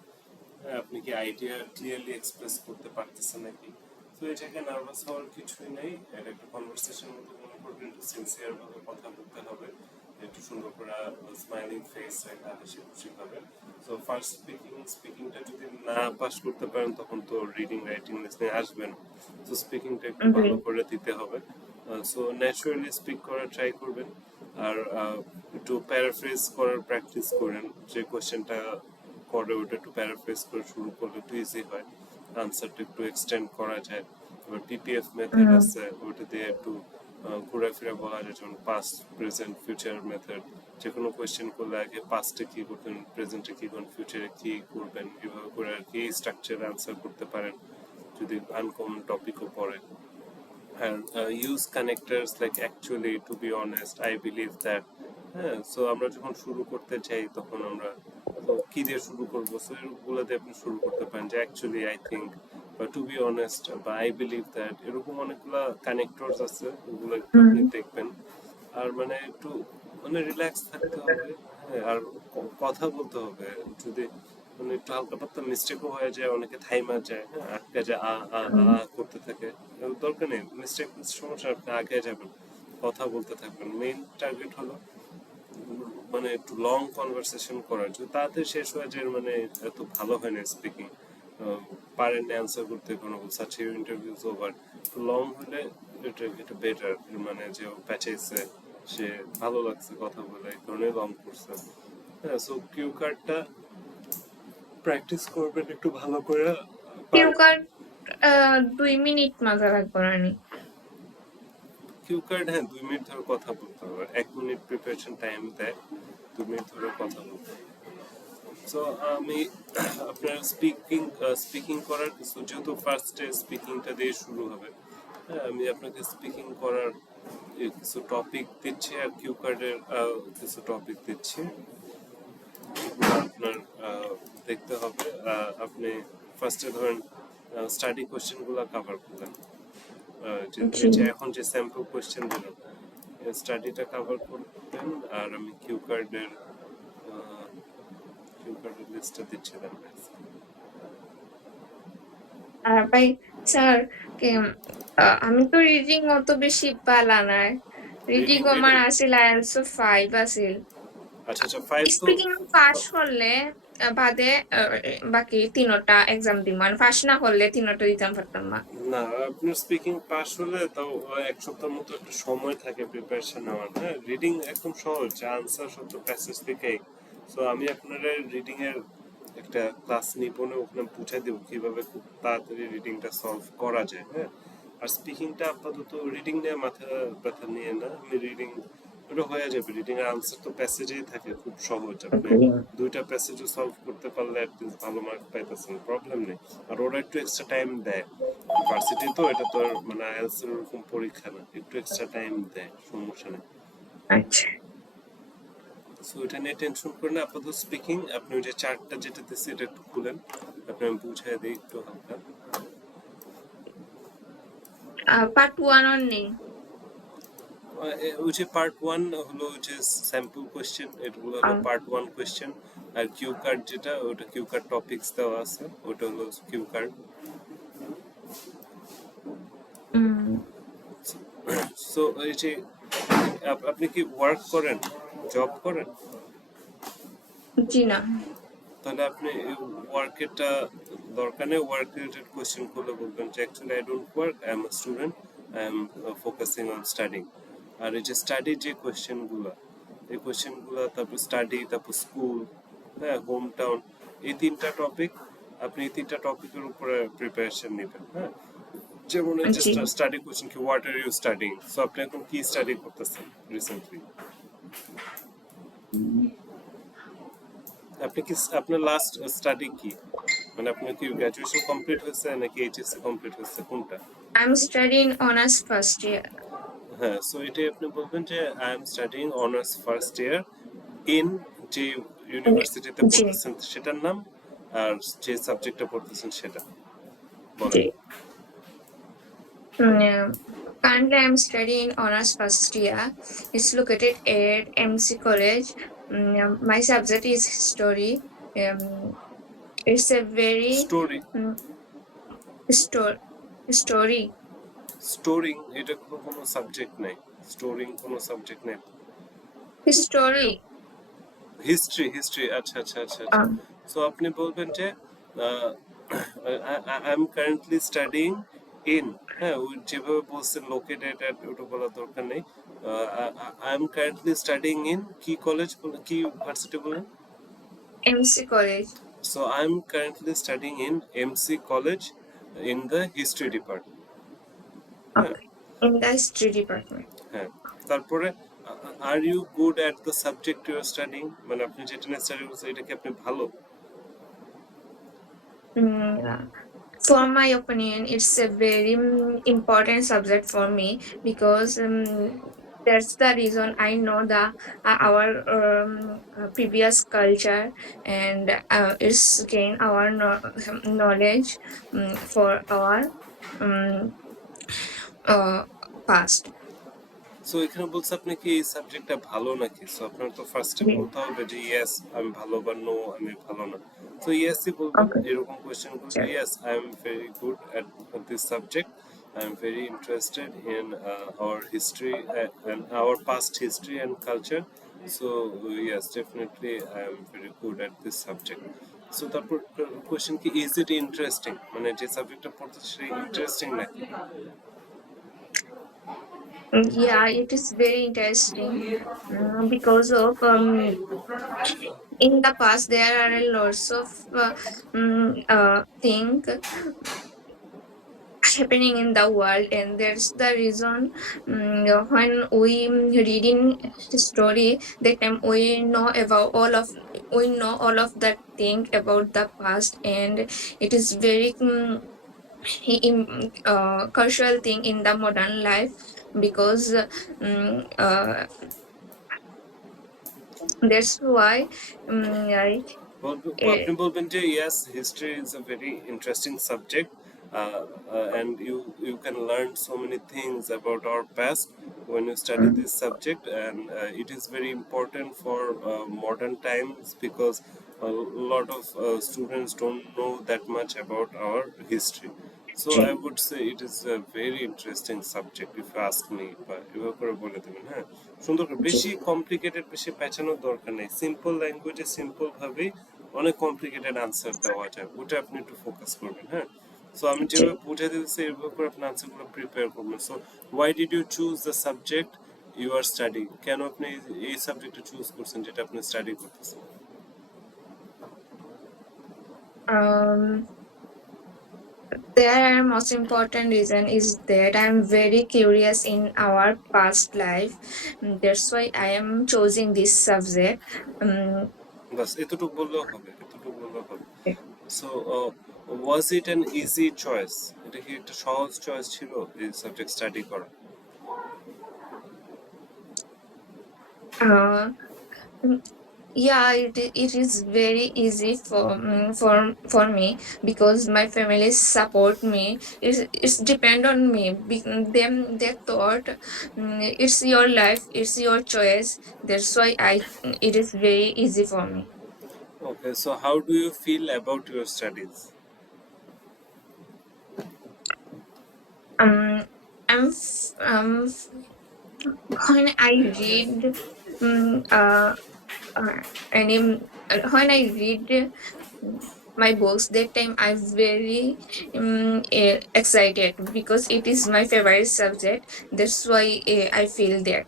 আপনি কি আইডিয়া ক্লিয়ারলি এক্সপ্রেস করতে পারতেছেন নাকি। তো এই জায়গায় নার্ভাস হওয়ার কিছুই নেই, এটা একটা কনভারসেশন মতো মনে করবেন, একটু সিনসিয়ার ভাবে কথা বলতে হবে, একটু সুন্দর করে স্মাইলিং ফেস রেখা, হাসি খুশি ভাবে। সো ফার্স্ট স্পিকিংটা যদি না পাস করতে পারেন, তখন তো রিডিং, রাইটিং, লিসনিং আসবে না। তো স্পিকিংটা একটু জি। ভালো করে দিতে হবে। সো ন্যাচারালি স্পিক করার ট্রাই করবেন, আর একটু প্যারাফ্রেজ করার প্র্যাকটিস করেন, যে কোয়েশ্চেনটা করে ওটা একটু প্যারাফ্রেজ করে শুরু করলে একটু ইজি হয়, আনসারটা একটু এক্সটেন্ড করা যায়। এবার পিপিএফ মেথড আছে, ওটা দিয়ে একটু ঘোরাফেরা বলা যায়, যেমন পাস্ট, প্রেজেন্ট, ফিউচার মেথড। যে কোনো কোয়েশ্চেন করলে আগে পাস্টে কী করতেন, প্রেজেন্টে কী করবেন, ফিউচারে কী করবেন, এভাবে করে আর কি এই স্ট্রাকচারে আনসার করতে পারেন যদি আনকমন টপিকও পড়ে। And use connectors like actually, to be honest, I believe that. হ্যাঁ, সো আমরা যখন শুরু করতে চাই তখন আমরা তো কি দিয়ে শুরু করবো, সো এগুলো দিয়ে আপনি শুরু করতে পারেন যে অ্যাকচুয়ালি আই থিঙ্ক বা টু বি অনেস্ট বা আই বিলিভ দ্যাট, এরকম অনেকগুলো কানেক্টরস আছে, ওগুলো একটু হুম আপনি দেখবেন। আর মানে একটু মানে রিল্যাক্স থাকতে হবে। হ্যাঁ, আর কথা বলতে হবে। যদি মানে একটু হালকা পাতলা মিস্টেকও হয়ে যায়, অনেকে থাইমা যায়, হ্যাঁ, আটকে যায়, হুম করতে থাকে। দরকার নেই, মিস্টেক সমস্যা, আপনি আগে যাবেন, কথা বলতে থাকবেন। মেইন টার্গেট হলো মানে একটু লং কনভারসেশন করার, যদি তাড়াতাড়ি শেষ হয়ে যায় মানে এত ভালো হয় না স্পিকিং, পারেন না অ্যান্সার করতে কোনো সাচ ইন্টারভিউজ ওভার। একটু লং হলে এটা এটা বেটার, মানে যে প্যাচাইছে, সে ভালো লাগছে কথা বলে, এই ধরনের লং করছে। হ্যাঁ, সো কিউ কার্ডটা প্র্যাকটিস করবেন একটু ভালো করে। কিউ কার্ড 2 মিনিট মাথা রাখবো রানি। কিউ কার্ড, হ্যাঁ, 2 মিনিট ধরে কথা বলতে হবে, 1 মিনিট প্রিপারেশন টাইম দেয়, 2 মিনিট ধরে কথা বলতে হবে। সো আমি আপনার স্পিকিং করার কিছু, যেহেতু ফার্স্টে স্পিকিংটা দিয়ে শুরু হবে, হ্যাঁ, আমি আপনাকে স্পিকিং করার কিছু টপিক দিচ্ছি আর কিউ কার্ডের কিছু টপিক দিচ্ছি, যেগুলো আপনার দেখতে হবে। আপনি ফার্স্টে ধরেন স্টাডি কোশ্চেনগুলো কভার করলেন, জি এই যে এখন যে স্যাম্পল কোশ্চেন দিলাম, স্টাডিটা কভার করবেন। আর আমি কিউ কার্ডের লিস্টটা দিচ্ছিলাম। আর ভাই স্যার আমি তো রিডিং অত বেশি পালা নাই, রিডিং রিডিং আমার রিডিং আসিল আইএলটিএস 5 আসিল। আচ্ছা আচ্ছা, 5 তো। স্পিকিং পাস করলে বাদে বাকি তিনটা এক্সাম দিম, মানে পাস না করলে তিনটা দিতাম পারতাম না। না, আপনার স্পিকিং পাস হলে তাও 1 সপ্তাহ মতো একটু সময় থাকে প্রিপারেশন নেওয়ার। হ্যাঁ, রিডিং একদম সহজ, আনসার সত্য প্যাসেজ থেকেই। সো আমি আপনার রিডিং এর একটা ক্লাস নিবনে ওখানে বুঝাই দেবো কিভাবে খুব তাড়াতাড়ি রিডিংটা সলভ করা যায়। হ্যাঁ, আর স্পিকিংটা আপাতত রিডিং নিয়ে মাথা ব্যথা নিয়ে না, আমি রিডিং ওটা হয়ে যাবে। রিডিং এর আনসার তো প্যাসেজেই থাকে, খুব সহজ। আপনি 2টা প্যাসেজও সলভ করতে পারলে অ্যাটলিস্ট ভালো মার্ক পাইতেছেন, প্রবলেম নেই। আর ওরা একটু এক্সট্রা টাইম দেয়, ভার্সিটি তো, এটা তো আর মানে আইএলটিএস এরকম পরীক্ষা না, একটু এক্সট্রা টাইম দেয়, সমস্যা নেই। আচ্ছা সো এটা নিয়ে টেনশন করেন না। আপাতত স্পিকিং আপনি ওই যে চার্টটা যেটা দিচ্ছে এটা একটু খুলেন, আপনি আমি বুঝাই দিই একটু হালকা। পার্ট 1 অন নেই। ওই যে পার্ট 1 হলো যে স্যাম্পল কোয়েশ্চেন, এগুলো হলো পার্ট 1 কোয়েশ্চেন। আর কিউ কার্ড যেটা, ওটা কিউ কার্ড টপিকস দেওয়া আছে, ওটা হলো কিউ কার্ড। সো এই যে আপনি কি ওয়ার্ক করেন, জব করেন? জি না। তাহলে আপনি ওয়ার্কেরটা দরকার নেই, ওয়ার্ক রিলেটেড কোয়েশ্চেন করলে বলবেন যে actually I don't work, I am a student, I am focusing on studying. আর এই যে স্টাডি যে কোয়েশ্চেনগুলো, এই কোয়েশ্চেনগুলো, তারপর স্টাডি, তারপর স্কুল, হ্যাঁ, হোম টাউন, এই 3টা টপিক, আপনি এই 3টা টপিকের উপরে প্রিপারেশন নেবেন। হ্যাঁ, যেমন এই যে জি স্টাডি কোয়েশ্চেন কি, what are you studying, so আপনি এখন কি স্টাডি করতেছেন রিসেন্টলি? আপনি কি আপনার লাস্ট স্টাডি কি, মানে আপনার কি গ্র্যাজুয়েশন কমপ্লিট হয়েছে নাকি এইচএসসি কমপ্লিট হয়েছে, কোনটা? I am studying honours first year. হ্যাঁ, সো এটাই আপনি বলবেন যে I am studying honours first year in, যে ইউনিভার্সিটিতে জি পড়তেছেন সেটার নাম, আর যে সাবজেক্টটা পড়তেছেন সেটা জি বলেন। Currently, I'm studying honors first year. It's located at MC College. My subject is history. It's a very story, um, sto- story storing, এটা কোনো সাবজেক্ট নেই, স্টোরিং কোনো সাবজেক্ট নেই। history. হিস্ট্রি, হিস্ট্রি, আচ্ছা আচ্ছা আচ্ছা আচ্ছা। Um, সো আপনি বলবেন যে I am currently studying in, হ্যাঁ, ওই যেভাবে বলছেন লোকেটেড, ওটা বলার দরকার নেই। I am currently studying in কি কলেজ, কি ভার্সিটি বলেন? MC College. So I am currently studying in MC college in the history department. হ্যাঁ, Okay. in the history department. হ্যাঁ, তারপরে are you good at the subject you are studying, মানে আপনি যেটা নিয়ে স্টাডি করছেন এটা কি আপনি ভালো? Yeah. For my opinion, it's a very important subject for me because that's the reason I know the our previous culture, and it's gain our knowledge for our um, uh, past. So এখানে বলছে আপনি কি এই সাবজেক্টটা ভালো নাকি, সো আপনার তো ফার্স্টে Yeah. বলতে হবে যে ইয়েস আমি ভালো বা নো আমি ভালো না। তো ইয়েসই বলবেন, Okay. এরকম কোয়েশ্চেন করলে Sure. Yes I am very good at this subject, I am very interested in our history and our past history and culture, so yes definitely I am very good at this subject. So তারপর কোয়েশ্চেন কি ইজ ইট ইন্টারেস্টিং, মানে যে সাবজেক্টটা পড়তে সেটা ইন্টারেস্টিং নাকি? Yeah, it is very interesting because of in the past there are a lots of thing happening in the world, and that's the reason when we reading story that time we know all of that thing about the past, and it is very crucial thing in the modern life because that's why I, আপনি বলবেন যে yes, history is a very interesting subject, and you can learn so many things about our past when you study this subject, and it is very important for modern times because a lot of students don't know that much about our history. So I would say it is a very interesting subject if you ask me, বা এভাবে করে বলে দেবেন। হ্যাঁ, সুন্দর করে, বেশি কমপ্লিকেটেড বেশি পেঁচানোর দরকার নেই, সিম্পল ল্যাঙ্গুয়েজে সিম্পল ভাবেই অনেক কমপ্লিকেটেড আনসার দেওয়া যায়, ওটা আপনি একটু ফোকাস করবেন। হ্যাঁ, সো আমি যেভাবে বুঝে দিতেছি এভাবে করে আপনি আনসারগুলো প্রিপেয়ার করবেন। So why did you choose the subject you are studying, কেন আপনি এই সাবজেক্টটা চুজ করছেন যেটা আপনি স্টাডি করতেছেন? um their most important reason is that I'm very curious in our past life. That's why I am choosing this subject. বাস এতটুকু বললেও হবে, এতটুকু বললেও হবে। So was it an easy choice, এটা কি একটা সহজ চয়েস ছিল এই সাবজেক্ট স্টাডি করা? uh, mm, yeah, it is very easy for me because my family support me. It's depend on me. Them they thought it's your life, it's your choice. That's why I it is very easy for me. Okay, so how do you feel about your studies? Um, when I read um, uh, any when I read my books, that time I'm very excited because it is my favorite subject. That's why I feel that.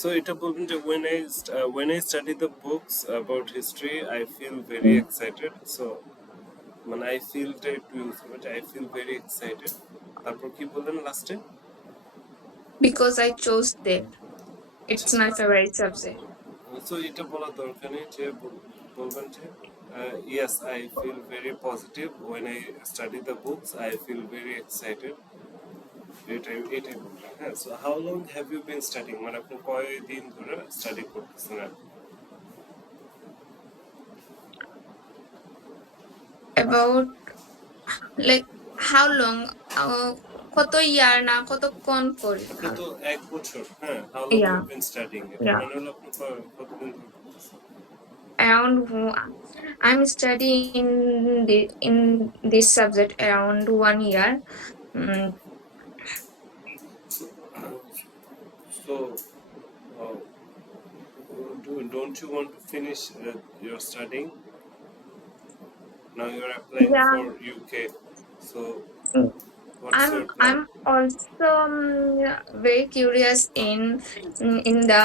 So এটা বলবেন যে when I study the books about history I feel very excited. So মানে I feel that use but I feel very excited. তারপর কি বললেন লাস্টে? Because I chose that. আচ্ছা It's আচ্ছা। my favorite subject. So এটা বলার দরকার নেই যে বলবেন যে yes I feel very positive when I study the books I feel very excited, এটাই বলবেন। হ্যাঁ, so how long have you been studying, মানে আপনি কয়দিন ধরে স্টাডি করতেছেন আর কি? About like how long? কত ইয়ার না কতক্ষণ করি আপনি তো ১ বছর, হ্যাঁ, how long yeah you've been studying it, yeah মানে হলো আপনি কতদিন ধরে করতেছেন? around I'm studying in this subject around 1 year. Mm, So uh, don't you want to finish your studying? Now you're applying yeah, for UK, so mm, what's your plan? I'm also very curious in the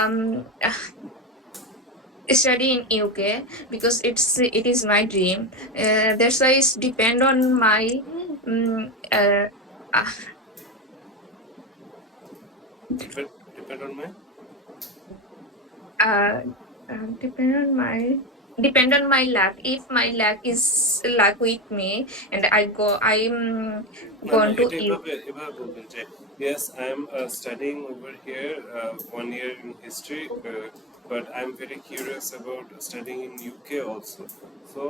study in UK because it is my dream. That's why it's depend on my um, uh, uh, depend on my uh, depend on my luck. If my luck is luck with me, and I'm না না going to এটা eat. এভাবে বলবেন যে yes I am studying over here 1 year in history but I'm very curious about studying in UK also so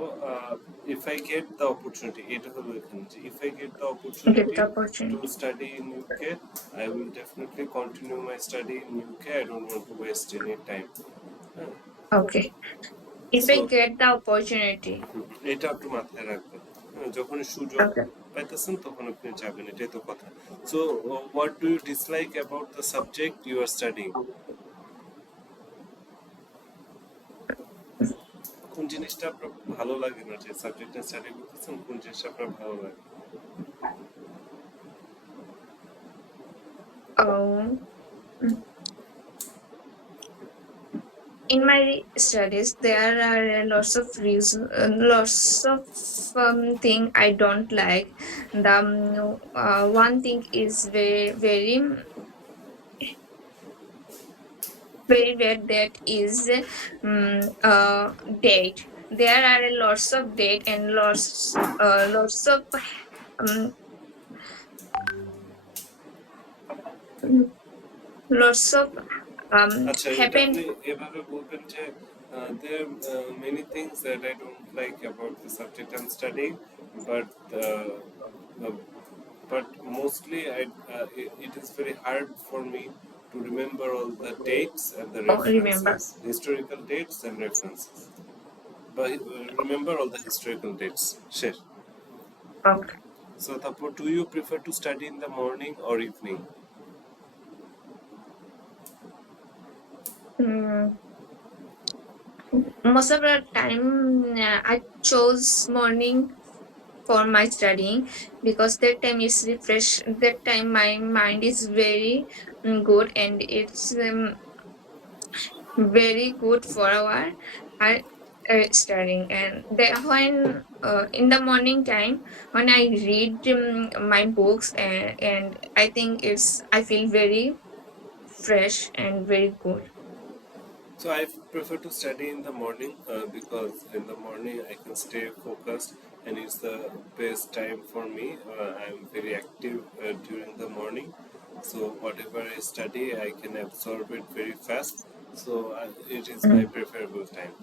if I get the opportunity এটা হলো এখানে যে if I get the Get opportunity the to opportunity. study in UK I will definitely continue my study in UK I don't want to waste any time হ্যাঁ Okay. If so I get the opportunity. এটা একটু মাথায় রাখবেন যখন সুযোগ Okay. পাইতেছেন তখন আপনি যাবেন এটাই তো কথা so what do you dislike about the subject you are studying কোন জিনিসটা আপনার ভালো লাগে না যে সাবজেক্টটা স্টাডি করতেছেন কোন জিনিসটা আপনার ভালো লাগে Um, in my studies, there are lots of reasons, lots of thing I don't like. The one thing is very bad, that is date. There are lots of date and lots of um, lots of আচ্ছা এটা happen. আপনি এভাবে বলবেন যে there are many things that I don't like about the subject I'm studying but uh, but mostly it is very hard for me to remember all the dates and the Oh, remember. references historical dates and references but remember all the historical dates sure Okay. so therefore do you prefer to study in the morning or evening Mm, most of the time, I chose morning for my studying, because that time is refresh. That time my mind is very good, and it's very good for our studying. And when in the morning time, when I read my books, and I feel very fresh and very good. So I prefer to study in the morning because in the morning I can stay focused and it's the best time for me. I'm very active during the morning. So whatever I study, I can absorb it very fast. So it is my Mm. preferable time.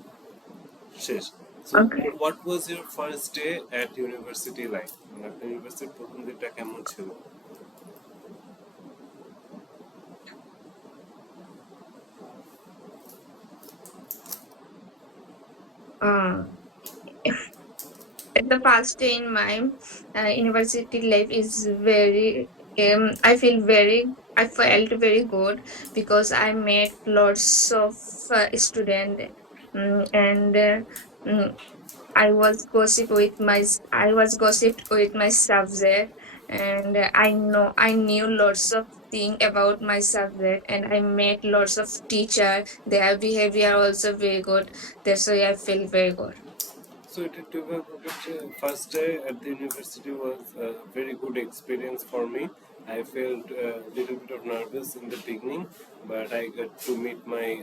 শেষ So Okay. what was your first day at university like? আপনার ইউনিভার্সিটির প্রথম দিনটা কেমন ছিল? Uh, the past day in my university life is very I felt very good, because I met lots of students, and mm, I was gossiped with my subject, and I knew lots of thing about my subject, and I met lots of teacher. Their behavior also very good. That's why I feel very good. So it first day at the university was a very good experience for me. I felt a little bit of nervous in the beginning, but I got to meet my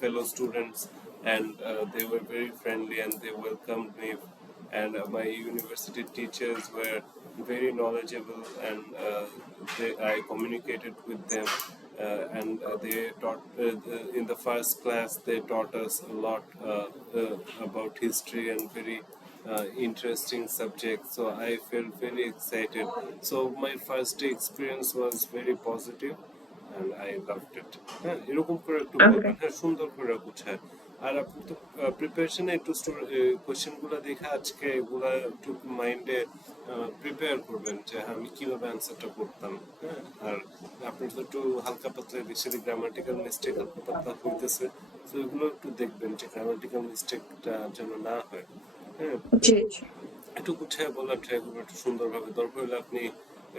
fellow students, and they were very friendly and they welcomed me. And my university teachers were very knowledgeable, and I communicated with them and they taught in the first class they taught us a lot about history and very interesting subjects so I felt very excited so my first day experience was very positive and I loved it হ্যাঁ এরকম করে একটু বলবেন Okay. হ্যাঁ সুন্দর করে গুছায় আর আপনি তো প্রিপারেশনে একটু কোশ্চেনগুলো দেখে আজকে এগুলা একটু মাইন্ডে প্রিপেয়ার করবেন যে হ্যাঁ আমি কিভাবে অ্যান্সারটা করতাম হ্যাঁ আর আপনার তো একটু হালকা পাতলা বেশি গ্রামাটিক্যাল মিস্টেক হালকা পাতলা হইতেছে তো এগুলো একটু দেখবেন যে গ্রামাটিক্যাল মিস্টেকটা যেন না হয় হ্যাঁ জি, জি। একটু গুছিয়ে বলার ট্রাই করবেন একটু সুন্দরভাবে দরকার হলে আপনি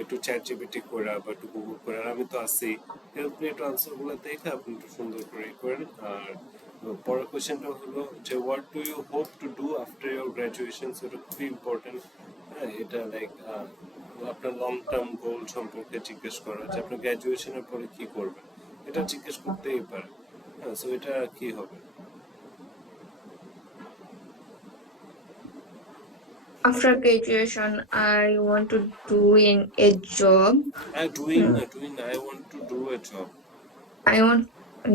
একটু চ্যাট জিপিটি করে বা একটু গুগল করে আর আমি তো আছি হেল্প নিয়ে একটু আনসারগুলো দেখে আপনি একটু সুন্দর করে করেন আর পরের কোয়েশ্চেনটা হলো যে what do you hope to do after your graduation সেটা খুবই ইম্পর্টেন্ট হ্যাঁ এটা লাইক আপনার লং টার্ম গোল সম্পর্কে জিজ্ঞেস করা যে আপনি গ্র্যাজুয়েশনের পরে কি করবেন, এটা জিজ্ঞেস করতেই পারে। হ্যাঁ, সো এটা কি হবে? After graduation, I want to do in a job. Doing Mm, না, ডুইং না, I want to do a job. I want,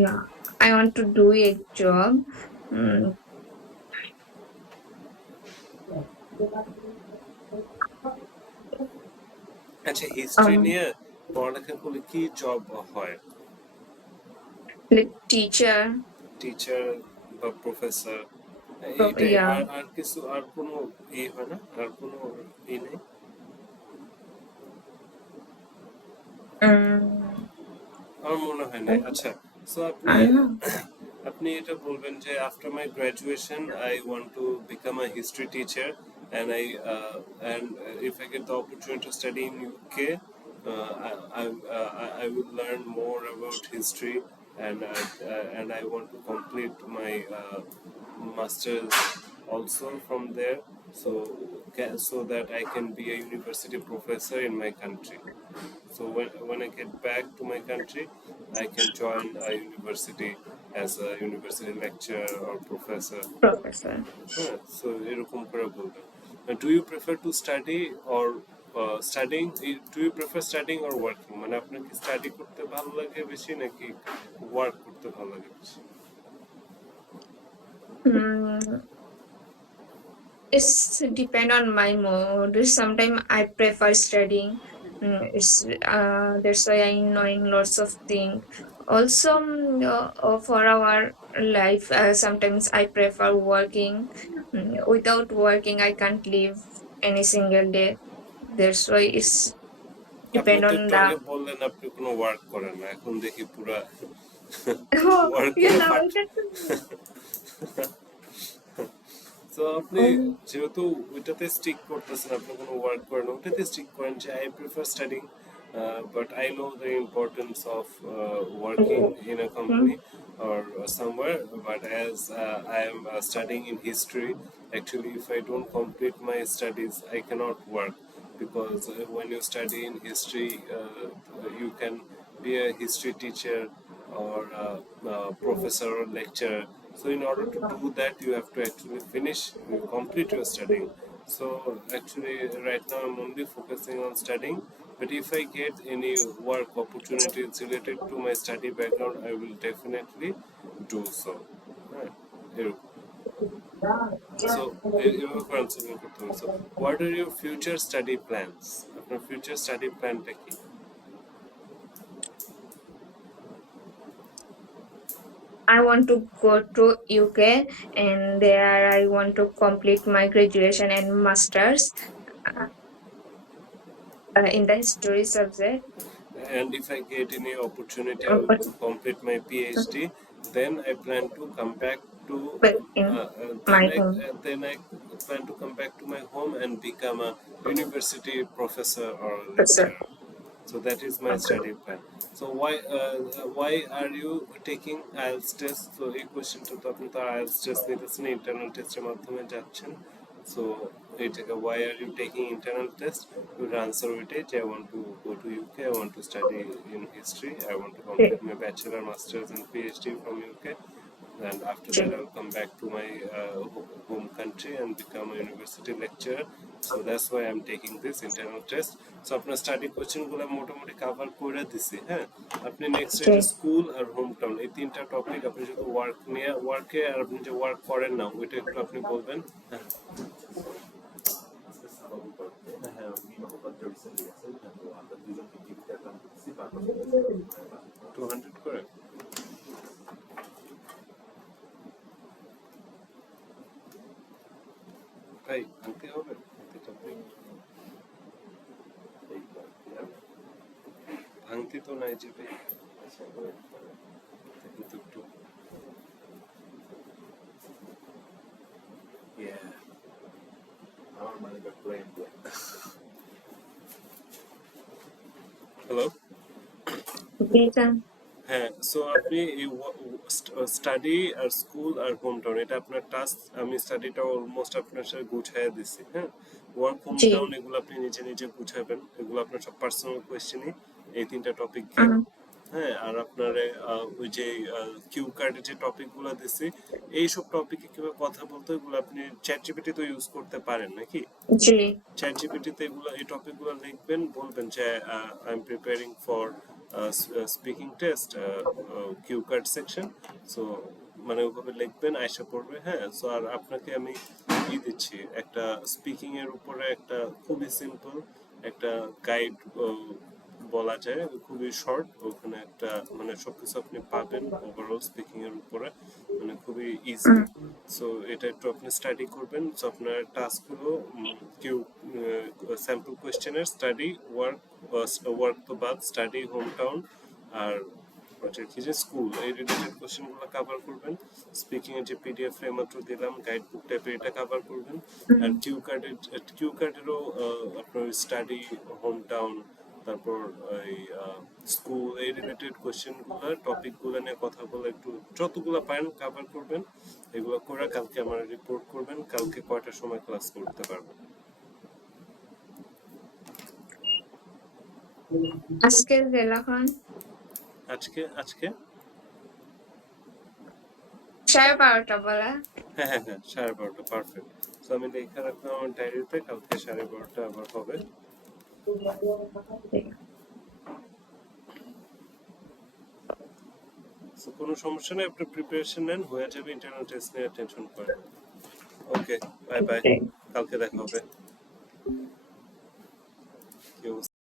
yeah, I want to do a job. Mm, আচ্ছা, হিস্ট্রি um, নিয়ে পড়ালেখা করলে কি জব হয়? like teacher. টিচার বা প্রফেসর, এইটাই। Yeah. আর আর কিছু, আর কোনো হয় না, আর কোনো নেই? Um, আমার মনে হয় নাই। আচ্ছা, সো আপনি I don't know. আপনি এটা বলবেন যে after my graduation I want to become a history teacher, and if I get the opportunity to study in UK, I will learn more about history, and I want to complete my masters also from there, so so that I can be a university professor in my country. So when I get back to my country, I can join a university as a university lecturer or professor. Professor. হ্যাঁ, so এরকম করে বলবেন। Do you prefer to study or studying? Do you prefer studying or working? মানে আপনার কি স্টাডি করতে ভালো লাগে বেশি নাকি ওয়ার্ক করতে ভালো লাগে বেশি? Mm, it's depend on my mood. Sometimes I prefer studying. It's that's why I knowing lots of things. Also, for our life, sometimes I prefer working. Without working, I can't live any single day. That's why it's আপনি depend তো on একটু the. আগে বললেন আপনি কোনো ওয়ার্ক করেন না, এখন দেখি পুরা Oh, ওয়ার্ক yeah, করে now ফাট। I can. তো আপনি Oh, যেহেতু ওইটাতে স্টিক করতেছেন, আপনি কোনো ওয়ার্ক করেন, ওইটাতে স্টিক করেন যে I prefer studying, but I know the importance of working in a company or somewhere. But as I am studying in history, actually, if I don't complete my studies, I cannot work, because when you study in history, you can be a history teacher or professor or lecturer. So in order to do that, you have to actually complete your studying. So actually, right now I'm only focusing on studying. But if I get any work opportunities related to my study background, I will definitely do so. Right. এরকম। So এভাবে করে answer করতে হবে। So what are your future study plans? আপনার future study প্ল্যানটা কি? I want to go to UK and there I want to complete my graduation and masters uh, in the history subject. And if I get any opportunity, I But will complete my PhD. Then I plan to come back to in then my home. I plan to come back to my home and become a university professor or a Professor. lecturer. So that is my Okay. study plan. So why are you taking IELTS test? So এই কোশ্চেনটা তো আপনি তো IELTS test নিতেছেন, ইন্টারনাল টেস্টের মাধ্যমে যাচ্ছেন। So এটাকে why are you taking internal test? You would answer with it. I want to go to UK. I want to study in history. I want to complete my bachelor, masters, and PhD from UK. And after that, I'll come back to my home country and become a university lecturer. So that's why I'm taking this internal test. So আপনার স্টাডি কোশ্চেনগুলো মোটামুটি কভার করে দিছি। হ্যাঁ, আপনি নেক্সট এটা Okay. স্কুল আর হোম টাউন এই তিনটা টপিক, আপনি যদি ওয়ার্ক নিয়ে ওয়ার্কে আর আপনি যে ওয়ার্ক করেন না ওইটা একটু আপনি বলবেন। হ্যাঁ, 200 করে ভাই ভাঙতে হবে, ভাঙতি তো নাই যে ভাই, কিন্তু একটু হ্যালো। Okay, sir. হ্যাঁ, সো আপনি স্টাডি আর স্কুল আর হোম টাউন, এটা আপনার টাস্ক। আমি স্টাডিটা অলমোস্ট আপনার সাথে গুছাইয়া দিছি। হ্যাঁ, ওয়ার্ক হোম জি। টাউন এগুলো আপনি নিজে নিজে গুছাবেন, এগুলো আপনার সব পার্সোনাল কোয়েশ্চেনই, এই 3টা টপিক গেল। হ্যাঁ, আর আপনার ওই যে কিউ কার্ডে যে টপিকগুলো দিছি, এইসব টপিকে কিভাবে কথা বলতে হয়, এগুলো আপনি চ্যাট জিপিটি তো ইউজ করতে পারেন নাকি? জি। চ্যাট জিপিটিতে এগুলো এই টপিকগুলো লিখবেন, বলবেন যে I M preparing for speaking test cue card section. So মানে ওভাবে লিখবেন, আয়সা পড়বে। হ্যাঁ, সো আর আপনাকে আমি দিচ্ছি একটা স্পিকিং এর উপরে একটা খুবই সিম্পল একটা গাইড বলা যায়, খুবই শর্ট। ওখানে একটা মানে সবকিছু আপনি পাবেন ওভারঅল স্পিকিং এর উপরে, মানে খুবই ইজি। সো এটা একটু আপনি স্টাডি করবেন। সো আপনার টাস্কগুলো কেউ স্যাম্পল কোয়েশ্চেনের স্টাডি, ওয়ার্ক, ওয়ার্ক তো বাদ, স্টাডি, হোম টাউন আর হচ্ছে কি যে স্কুল, এই রিলেটেড কোয়েশ্চেনগুলো কভার করবেন। স্পিকিং এর যে পিডিএফ মাত্র দিলাম গাইড বুক টাইপের, এটা কভার করবেন। আর কিউ কার্ডেরও আপনার স্টাডি, হোম টাউন, তারপর এই স্কুল, এই রিলেটেড কোয়েশ্চেনগুলো টপিকগুলো নিয়ে কথা বলে একটু যতগুলো পারেন কভার করবেন। এগুলো করে কালকে আমার রিপোর্ট করবেন। কালকে কয়টার সময় ক্লাস করতে পারবেন? আজকের জেলাখন আজকে আজকে 12:30 বলা। হ্যাঁ হ্যাঁ হ্যাঁ, 12:30, পারফেক্ট। তো আমি লেখা রাখলাম আমার ডায়েরিতে, কালকে 12:30 আবার হবে। তো কোনো সমস্যা নেই, আপনি প্রিপারেশন নেন, হয়ে যাবে। ইন্টারনাল টেস্ট নিয়ে টেনশন করেন। ওকে, বাই বাই, কালকে দেখা হবে।